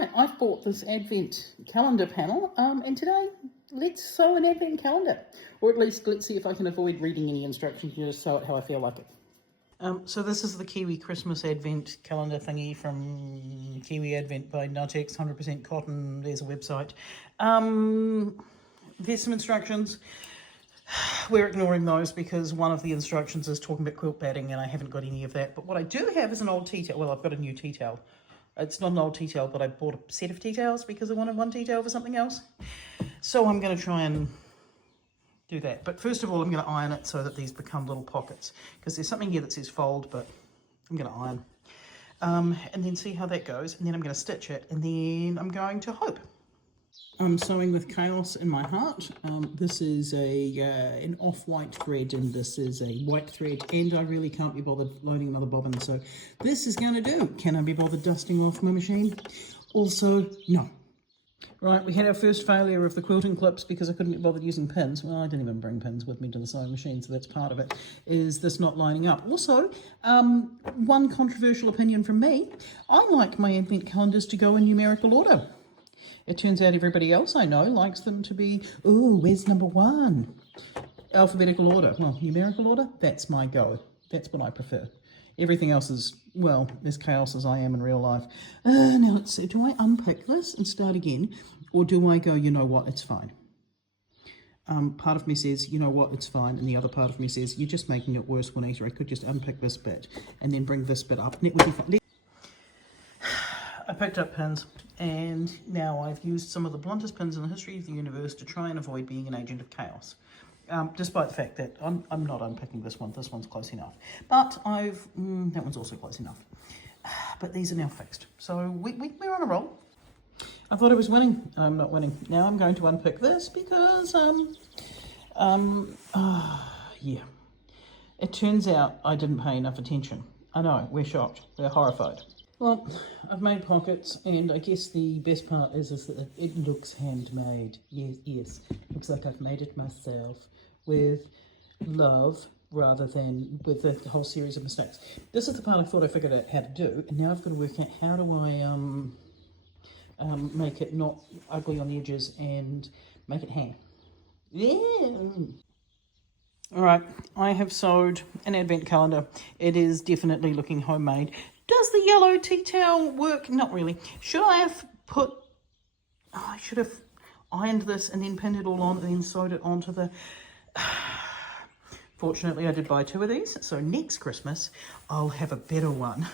Right, I've bought this Advent calendar panel, and today let's sew an Advent calendar. Or at least let's see if I can avoid reading any instructions and just sew it how I feel like it. So this is the Kiwi Christmas Advent calendar thingy from Kiwi Advent by Nutex, 100% cotton. There's a website. There's some instructions. We're ignoring those because one of the instructions is talking about quilt batting and I haven't got any of that. But what I do have is an old tea towel. Well, I've got a new tea towel. It's not an old tea towel, but I bought a set of tea towels because I wanted one tea towel for something else. So I'm going to try and do that. But first of all, I'm going to iron it so that these become little pockets. Because there's something here that says fold, but I'm going to iron. And then see how that goes. And then I'm going to stitch it. And then I'm going to hope. I'm sewing with Chaos in my heart. This is an off-white thread and this is a white thread, and I really can't be bothered loading another bobbin, so this is going to do. Can I be bothered dusting off my machine? Also, no. Right, we had our first failure of the quilting clips because I couldn't be bothered using pins. Well, I didn't even bring pins with me to the sewing machine, so that's part of it, is this not lining up. Also, one controversial opinion from me, I like my Advent calendars to go in numerical order. It turns out everybody else I know likes them to be, ooh, where's number 1? Alphabetical order. Well, numerical order, that's my go. That's what I prefer. Everything else is, well, as chaos as I am in real life. Now let's see, do I unpick this and start again? Or do I go, you know what, it's fine? Part of me says, you know what, it's fine. And the other part of me says, you're just making it worse, Juanita. I could just unpick this bit and then bring this bit up. And it would be fine. I picked up pins, and now I've used some of the bluntest pins in the history of the universe to try and avoid being an agent of chaos. Despite the fact that I'm not unpicking this one. This one's close enough. But that one's also close enough. But these are now fixed. So we're on a roll. I thought I was winning. I'm not winning. Now I'm going to unpick this because, yeah. It turns out I didn't pay enough attention. I know, we're shocked. We're horrified. Well, I've made pockets, and I guess the best part is that it looks handmade. Yes, looks like I've made it myself with love rather than with a whole series of mistakes. This is the part I thought I figured out how to do, and now I've got to work out how do I make it not ugly on the edges and make it hang. Yeah. All right, I have sewed an advent calendar. It is definitely looking homemade. Does the yellow tea towel work? Not really. Should I have put... Oh, I should have ironed this and then pinned it all on and then sewed it onto the... Fortunately, I did buy 2 of these, so next Christmas, I'll have a better one.